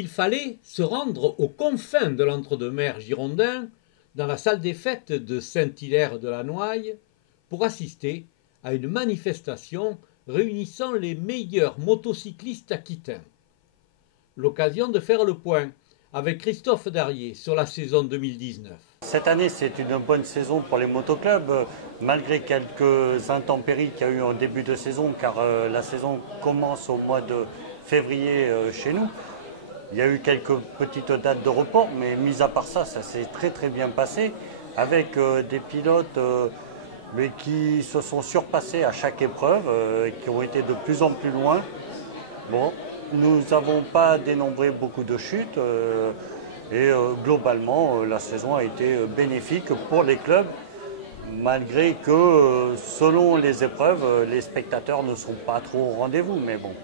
Il fallait se rendre aux confins de l'entre-deux-mers girondin, dans la salle des fêtes de Saint-Hilaire-de-la-Noaille, pour assister à une manifestation réunissant les meilleurs motocyclistes aquitains. L'occasion de faire le point avec Christophe Darrier sur la saison 2019. Cette année, c'est une bonne saison pour les motoclubs, malgré quelques intempéries qu'il y a eu en début de saison, car la saison commence au mois de février chez nous. Il y a eu quelques petites dates de report, mais mis à part ça, ça s'est très bien passé, avec des pilotes mais qui se sont surpassés à chaque épreuve, qui ont été de plus en plus loin. Bon, nous n'avons pas dénombré beaucoup de chutes. Et globalement, la saison a été bénéfique pour les clubs, malgré que selon les épreuves, les spectateurs ne sont pas trop au rendez-vous, mais bon.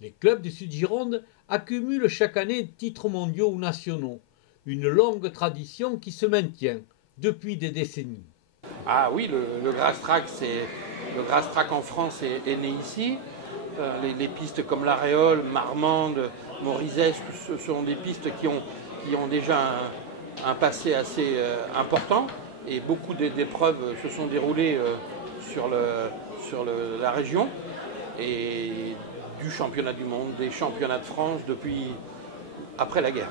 Les clubs du Sud-Gironde accumulent chaque année titres mondiaux ou nationaux, une longue tradition qui se maintient depuis des décennies. Ah oui, le grass track, le grass track en France est né ici. Les pistes comme l'Aréole, Marmande, Morizet, ce sont des pistes qui ont déjà un passé assez important, et beaucoup d'épreuves se sont déroulées sur la région, et du championnat du monde, des championnats de France depuis après la guerre.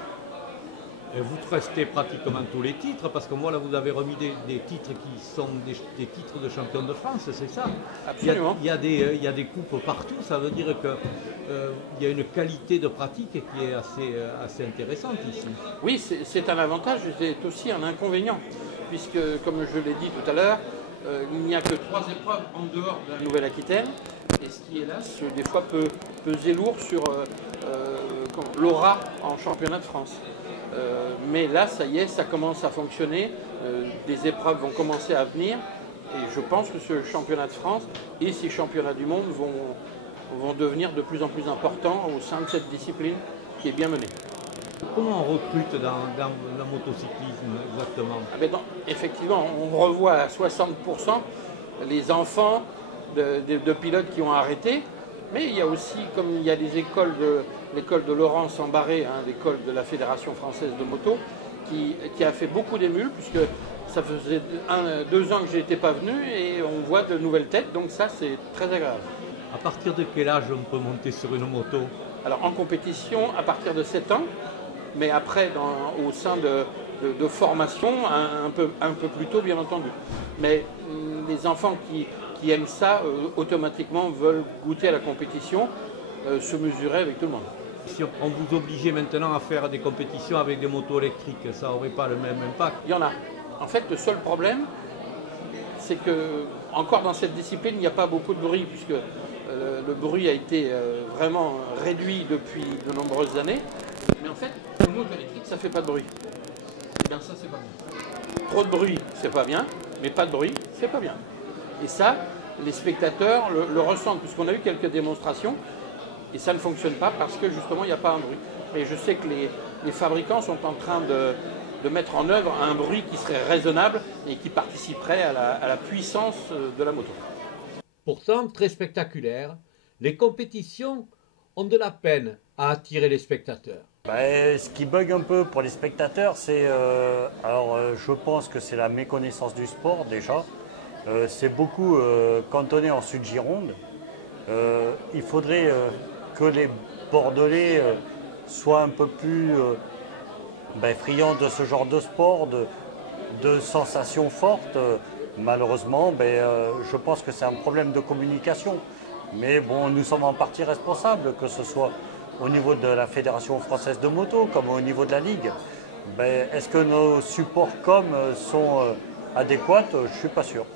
Et vous restez pratiquement tous les titres, parce que moi là vous avez remis des titres qui sont des titres de champion de France, c'est ça? Absolument. Il y a des coupes partout, ça veut dire qu'il y a une qualité de pratique qui est assez intéressante ici. Oui, c'est un avantage, c'est aussi un inconvénient, puisque comme je l'ai dit tout à l'heure, il n'y a que 3 épreuves en dehors de la Nouvelle-Aquitaine, et ce qui, hélas, des fois peut peser lourd sur l'aura en championnat de France. Mais là, ça y est, ça commence à fonctionner, des épreuves vont commencer à venir, et je pense que ce championnat de France et ces championnats du monde vont devenir de plus en plus importants au sein de cette discipline qui est bien menée. Comment on recrute dans le motocyclisme exactement? Effectivement, on revoit à 60% les enfants de pilotes qui ont arrêté, mais il y a aussi, comme il y a des écoles l'école de Laurence Embarré, l'école de la Fédération française de moto, qui a fait beaucoup d'émules, puisque ça faisait 2 ans que je n'étais pas venu, et on voit de nouvelles têtes, donc ça c'est très agréable. À partir de quel âge on peut monter sur une moto? Alors en compétition, à partir de 7 ans, mais après au sein de formation, un peu plus tôt bien entendu. Mais les enfants qui aiment ça, automatiquement veulent goûter à la compétition, se mesurer avec tout le monde. Si on vous obligeait maintenant à faire des compétitions avec des motos électriques, ça n'aurait pas le même impact? Il y en a. En fait, le seul problème, c'est que, encore dans cette discipline, il n'y a pas beaucoup de bruit, puisque le bruit a été vraiment réduit depuis de nombreuses années. Mais en fait, le moto électrique, ça ne fait pas de bruit. Et bien ça, c'est pas bien. Trop de bruit, c'est pas bien, mais pas de bruit, c'est pas bien. Et ça, les spectateurs le ressentent, puisqu'on a eu quelques démonstrations, et ça ne fonctionne pas parce que justement, il n'y a pas un bruit. Et je sais que les fabricants sont en train de mettre en œuvre un bruit qui serait raisonnable et qui participerait à la puissance de la moto. Pourtant, très spectaculaires, les compétitions ont de la peine à attirer les spectateurs. Ce qui bug un peu pour les spectateurs, c'est, je pense que c'est la méconnaissance du sport déjà. C'est beaucoup cantonné en Sud-Gironde. Il faudrait que les Bordelais soient un peu plus friands de ce genre de sport, de sensations fortes. Malheureusement, je pense que c'est un problème de communication. Mais bon, nous sommes en partie responsables, que ce soit au niveau de la Fédération française de moto, comme au niveau de la Ligue. Est-ce que nos supports com sont adéquats? Je ne suis pas sûr.